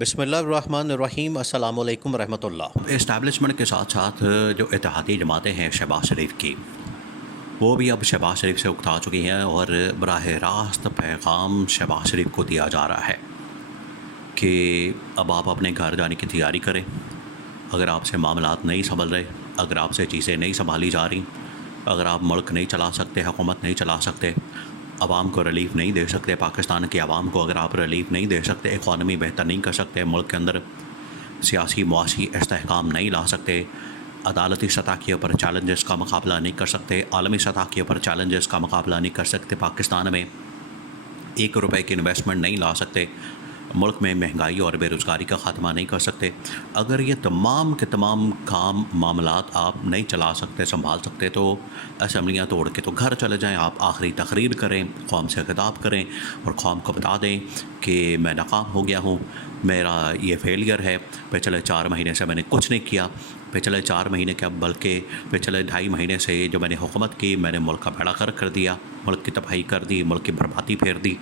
بسم اللہ الرحمن الرحیم، السلام علیکم ورحمۃ اللہ۔ اسٹیبلشمنٹ کے ساتھ ساتھ جو اتحادی جماعتیں ہیں شہباز شریف کی، وہ بھی اب شہباز شریف سے اکتا چکی ہیں اور براہ راست پیغام شہباز شریف کو دیا جا رہا ہے کہ اب آپ اپنے گھر جانے کی تیاری کریں۔ اگر آپ سے معاملات نہیں سنبھل رہے، اگر آپ سے چیزیں نہیں سنبھالی جا رہی، اگر آپ ملک نہیں چلا سکتے، حکومت نہیں چلا سکتے، عوام کو ریلیف نہیں دے سکتے، پاکستان کی عوام کو اگر آپ ریلیف نہیں دے سکتے، اکانومی بہتر نہیں کر سکتے، ملک کے اندر سیاسی معاشی استحکام نہیں لا سکتے، عدالتی سطح کے اوپر چیلنجز کا مقابلہ نہیں کر سکتے، عالمی سطح کے اوپر چیلنجز کا مقابلہ نہیں کر سکتے، پاکستان میں 1 روپے کی انویسٹمنٹ نہیں لا سکتے، ملک میں مہنگائی اور بے روزگاری کا خاتمہ نہیں کر سکتے، اگر یہ تمام کے تمام کام معاملات آپ نہیں چلا سکتے، سنبھال سکتے، تو اسمبلیاں توڑ کے تو گھر چلے جائیں، آپ آخری تقریر کریں، قوم سے خطاب کریں اور قوم کو بتا دیں کہ میں ناکام ہو گیا ہوں، میرا یہ فیلئر ہے، پچھلے 4 مہینے سے میں نے کچھ نہیں کیا، پچھلے 4 مہینے کیا بلکہ پچھلے 2.5 مہینے سے جو میں نے حکومت کی، میں نے ملک کا بیڑا غرق کر دیا، ملک کی تباہی کر دی، ملک کی بربادی پھیر دی،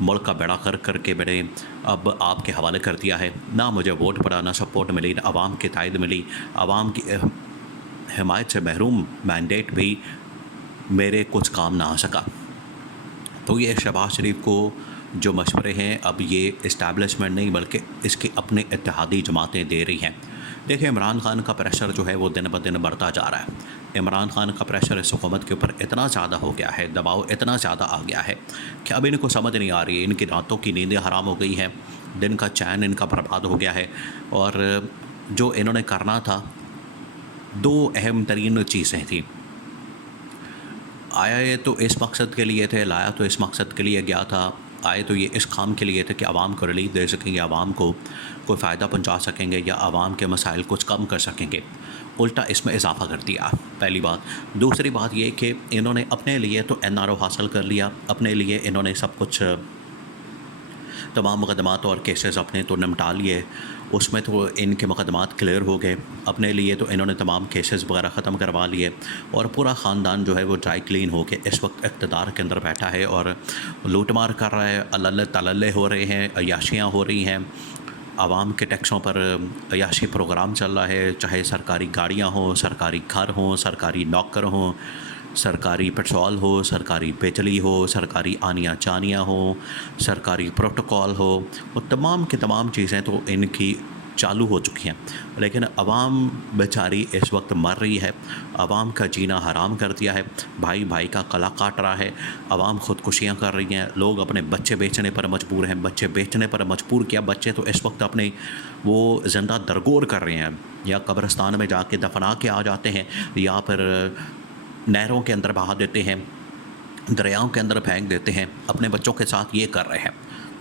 ملک کا بیڑا غرق کر کے میں نے اب آپ کے حوالے کر دیا ہے، نہ مجھے ووٹ پڑا، نہ سپورٹ ملی، نہ عوام کی تائید ملی، عوام کی حمایت سے محروم مینڈیٹ بھی میرے کچھ کام نہ آ سکا۔ تو یہ شہباز شریف کو جو مشورے ہیں اب یہ اسٹیبلشمنٹ نہیں بلکہ اس کے اپنے اتحادی جماعتیں دے رہی ہیں۔ دیکھیں، عمران خان کا پریشر جو ہے وہ دن بدن بڑھتا جا رہا ہے۔ عمران خان کا پریشر اس حکومت کے اوپر اتنا زیادہ ہو گیا ہے، دباؤ اتنا زیادہ آ گیا ہے کہ اب ان کو سمجھ نہیں آ رہی ہے، ان کی راتوں کی نیندیں حرام ہو گئی ہیں، دن کا چین ان کا برباد ہو گیا ہے، اور جو انہوں نے کرنا تھا 2 اہم ترین چیزیں تھیں۔ آیا یہ تو اس مقصد کے لیے تھے، لایا تو اس مقصد کے لیے گیا تھا، آئے تو یہ اس کام کے لیے تھے کہ عوام کو ریلیف دے سکیں گے، عوام کو کوئی فائدہ پہنچا سکیں گے یا عوام کے مسائل کچھ کم کر سکیں گے، الٹا اس میں اضافہ کر دیا، پہلی بات۔ دوسری بات یہ کہ انہوں نے اپنے لیے تو NRO حاصل کر لیا، اپنے لیے انہوں نے سب کچھ تمام مقدمات اور کیسز اپنے تو نمٹا لیے، اس میں تو ان کے مقدمات کلیئر ہو گئے، اپنے لیے تو انہوں نے تمام کیسز وغیرہ ختم کروا لیے، اور پورا خاندان جو ہے وہ ڈرائی کلین ہو کے اس وقت اقتدار کے اندر بیٹھا ہے اور لوٹ مار کر رہا ہے، اللہ تللے ہو رہے ہیں، عیاشیاں ہو رہی ہیں، عوام کے ٹیکسوں پر عیاشی پروگرام چل رہا ہے، چاہے سرکاری گاڑیاں ہوں، سرکاری گھر ہوں، سرکاری نوکر ہوں، سرکاری پیٹرول ہو، سرکاری بجلی ہو، سرکاری آنیاں جانیاں ہوں، سرکاری پروٹوکول ہو، وہ تمام کی تمام چیزیں تو ان کی چالو ہو چکی ہیں، لیکن عوام بیچاری اس وقت مر رہی ہے، عوام کا جینا حرام کر دیا ہے، بھائی بھائی کا گلا کاٹ رہا ہے، عوام خودکشیاں کر رہی ہیں، لوگ اپنے بچے بیچنے پر مجبور ہیں، بچے بیچنے پر مجبور کیا، بچے تو اس وقت اپنے وہ زندہ درگور کر رہے ہیں، یا قبرستان میں جا کے دفنا کے آ جاتے ہیں، یا پھر نہروں کے اندر بہا دیتے ہیں، دریاؤں کے اندر پھینک دیتے ہیں، اپنے بچوں کے ساتھ یہ کر رہے ہیں،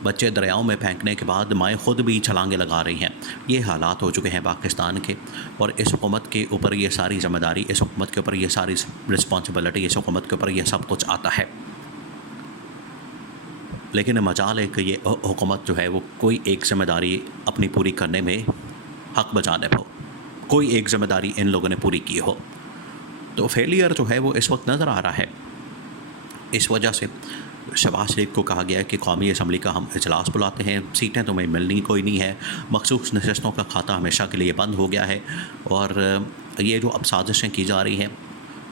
بچے دریاؤں میں پھینکنے کے بعد مائیں خود بھی چھلانگیں لگا رہی ہیں، یہ حالات ہو چکے ہیں پاکستان کے، اور اس حکومت کے اوپر یہ ساری ذمہ داری، اس حکومت کے اوپر یہ ساری رسپانسبلٹی، اس حکومت کے اوپر یہ سب کچھ آتا ہے، لیکن مجال ہے کہ یہ حکومت جو ہے وہ کوئی ایک ذمہ داری اپنی پوری کرنے میں حق بجانب ہو، کوئی ایک ذمہ داری ان لوگوں نے پوری کی ہو، تو فیلئر جو ہے وہ اس وقت نظر آ رہا ہے۔ اس وجہ سے شہباز شریف کو کہا گیا ہے کہ قومی اسمبلی کا ہم اجلاس بلاتے ہیں، سیٹیں تمہیں ملنی کوئی نہیں ہے، مخصوص نشستوں کا کھاتا ہمیشہ کے لیے بند ہو گیا ہے، اور یہ جو اب سازشیں کی جا رہی ہیں،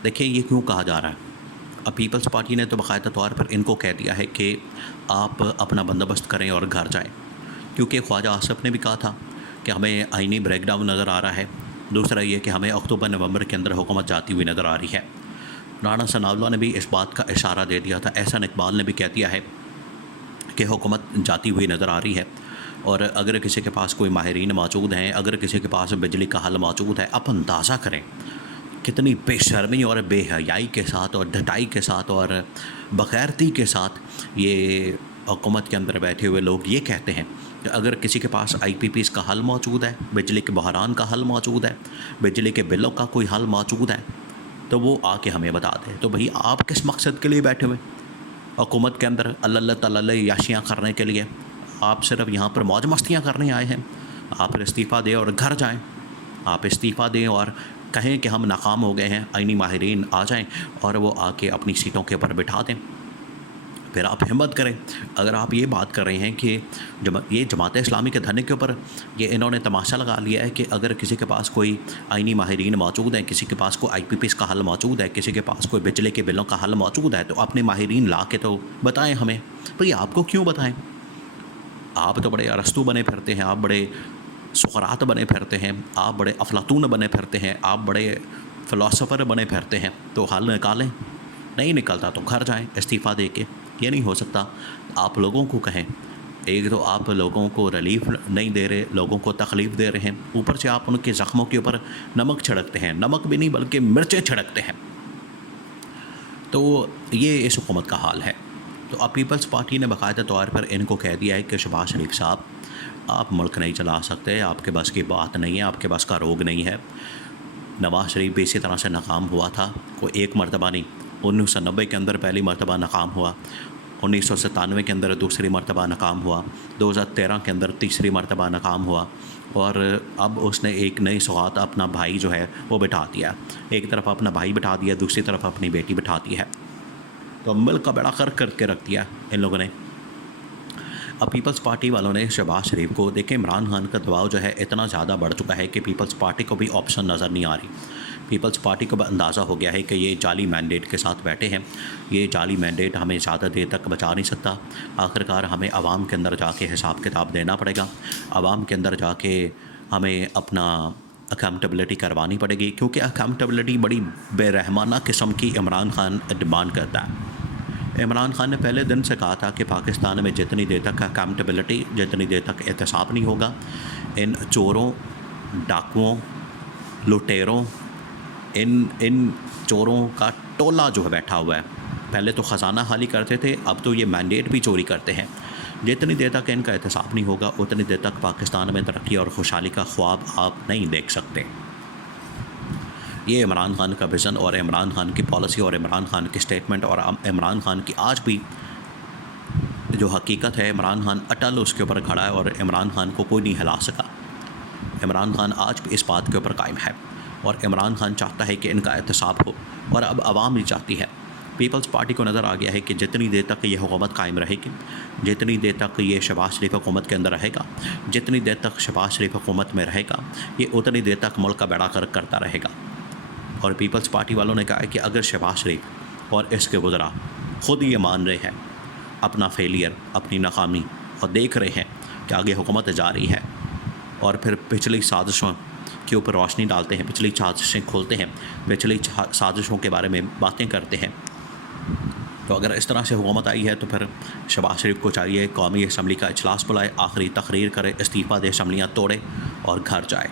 دیکھیں یہ کیوں کہا جا رہا ہے۔ اب پیپلز پارٹی نے تو باقاعدہ طور پر ان کو کہہ دیا ہے کہ آپ اپنا بندوبست کریں اور گھر جائیں، کیونکہ خواجہ آصف نے بھی کہا تھا کہ ہمیں آئینی بریک ڈاؤن نظر آ رہا ہے، دوسرا یہ کہ ہمیں اکتوبر نومبر کے اندر حکومت جاتی ہوئی نظر آ رہی ہے۔ رانا ثناءاللہ نے بھی اس بات کا اشارہ دے دیا تھا، احسن اقبال نے بھی کہہ دیا ہے کہ حکومت جاتی ہوئی نظر آ رہی ہے، اور اگر کسی کے پاس کوئی ماہرین موجود ہیں، اگر کسی کے پاس بجلی کا حل موجود ہے، آپ اندازہ کریں کتنی بے شرمی اور بے حیائی کے ساتھ اور ڈھٹائی کے ساتھ اور بغیرتی کے ساتھ یہ حکومت کے اندر بیٹھے ہوئے لوگ یہ کہتے ہیں کہ اگر کسی کے پاس IPPs کا حل موجود ہے، بجلی کے بحران کا حل موجود ہے، بجلی کے بلوں کا کوئی حل موجود ہے، تو وہ آ کے ہمیں بتا دیں۔ تو بھئی آپ کس مقصد کے لیے بیٹھے ہوئے حکومت کے اندر اللہ تعالی یاشیاں کرنے کے لیے؟ آپ صرف یہاں پر موج مستیاں کرنے آئے ہیں؟ آپ پھر استعفیٰ دیں اور گھر جائیں، آپ استعفیٰ دیں اور کہیں کہ ہم ناکام ہو گئے ہیں، آئینی ماہرین آ جائیں اور وہ آ کے اپنی سیٹوں کے اوپر بٹھا دیں۔ پھر آپ ہمت کریں. اگر آپ یہ بات کر رہے ہیں کہ یہ جماعت اسلامی کے دھرنے کے اوپر یہ انہوں نے تماشا لگا لیا ہے کہ اگر کسی کے پاس کوئی آئینی ماہرین موجود ہیں, کسی کے پاس کوئی آئی پی پیز کا حل موجود ہے, کسی کے پاس کوئی بجلی کے بلوں کا حل موجود ہے, تو اپنے ماہرین لا کے تو بتائیں ہمیں. بھئی آپ کو کیوں بتائیں؟ آپ تو بڑے ارسطو بنے پھرتے ہیں, آپ بڑے سقراط بنے پھرتے ہیں, آپ بڑے افلاطون بنے پھرتے ہیں, آپ بڑے فلاسفر بنے پھرتے ہیں, تو حل نکالیں. نہیں نکلتا تو گھر جائیں استعفیٰ دے کے. یہ نہیں ہو سکتا. آپ لوگوں کو کہیں, ایک تو آپ لوگوں کو ریلیف نہیں دے رہے, لوگوں کو تکلیف دے رہے ہیں, اوپر سے آپ ان کے زخموں کے اوپر نمک چھڑکتے ہیں. نمک بھی نہیں بلکہ مرچیں چھڑکتے ہیں. تو یہ اس حکومت کا حال ہے. تو اب پیپلز پارٹی نے باقاعدہ طور پر ان کو کہہ دیا ہے کہ شہباز شریف صاحب آپ ملک نہیں چلا سکتے, آپ کے بس کی بات نہیں ہے, آپ کے بس کا روگ نہیں ہے. نواز شریف بھی اسی طرح سے ناکام ہوا تھا, کوئی ایک مرتبہ نہیں. 1990 کے اندر پہلی مرتبہ ناکام ہوا, 1997 کے اندر دوسری مرتبہ ناکام ہوا, 2013 کے اندر تیسری مرتبہ ناکام ہوا, اور اب اس نے ایک نئی سوغات اپنا بھائی جو ہے وہ بٹھا دیا. ایک طرف اپنا بھائی بٹھا دیا, دوسری طرف اپنی بیٹی بٹھا دی ہے. تو ملک کا بیڑا غرق کر کے رکھ دیا ان لوگوں نے. اب پیپلز پارٹی والوں نے شہباز شریف کو دیکھیں, عمران خان کا دباؤ جو ہے اتنا زیادہ بڑھ چکا ہے کہ پیپلز پارٹی کو بھی آپشن نظر نہیں آ رہی. پیپلز پارٹی کو اندازہ ہو گیا ہے کہ یہ جعلی مینڈیٹ کے ساتھ بیٹھے ہیں. یہ جعلی مینڈیٹ ہمیں زیادہ دیر تک بچا نہیں سکتا. آخرکار ہمیں عوام کے اندر جا کے حساب کتاب دینا پڑے گا. عوام کے اندر جا کے ہمیں اپنا اکاؤنٹیبلٹی کروانی پڑے گی, کیونکہ اکاؤنٹیبلٹی بڑی بے رحمانہ قسم کی عمران خان ڈیمانڈ کرتا ہے. عمران خان نے پہلے دن سے کہا تھا کہ پاکستان میں جتنی دیر تک اکاؤنٹیبلٹی, جتنی دیر تک احتساب نہیں ہوگا, ان چوروں, ڈاکوؤں, لٹیروں, ان چوروں کا ٹولہ جو ہے بیٹھا ہوا ہے. پہلے تو خزانہ خالی کرتے تھے, اب تو یہ مینڈیٹ بھی چوری کرتے ہیں. جتنی دیر تک ان کا احتساب نہیں ہوگا اتنی دیر تک پاکستان میں ترقی اور خوشحالی کا خواب آپ نہیں دیکھ سکتے. یہ عمران خان کا وژن اور عمران خان کی پالیسی اور عمران خان کی سٹیٹمنٹ اور عمران خان کی آج بھی جو حقیقت ہے. عمران خان اٹل اس کے اوپر کھڑا ہے اور عمران خان کو کوئی نہیں ہلا سکا. عمران خان آج بھی اس بات کے اوپر قائم ہے, اور عمران خان چاہتا ہے کہ ان کا احتساب ہو, اور اب عوام بھی چاہتی ہے. پیپلز پارٹی کو نظر آ گیا ہے کہ جتنی دیر تک یہ حکومت قائم رہے گی, جتنی دیر تک یہ شہباز شریف حکومت کے اندر رہے گا, جتنی دیر تک شہباز شریف حکومت میں رہے گا, یہ اتنی دیر تک ملک کا بیڑا غرق کرتا رہے گا. اور پیپلز پارٹی والوں نے کہا ہے کہ اگر شہباز شریف اور اس کے وزراء خود یہ مان رہے ہیں اپنا فیلئر, اپنی ناکامی, اور دیکھ رہے ہیں کہ آگے حکومت جاری ہے, اور پھر پچھلی سازشوں کے اوپر روشنی ڈالتے ہیں, پچھلی سازشیں کھولتے ہیں, پچھلی سازشوں کے بارے میں باتیں کرتے ہیں, تو اگر اس طرح سے حکومت آئی ہے تو پھر شہباز شریف کو چاہیے قومی اسمبلی کا اجلاس بلائے, آخری تقریر کرے, استعفیٰ دے, اسمبلیاں توڑے اور گھر جائے.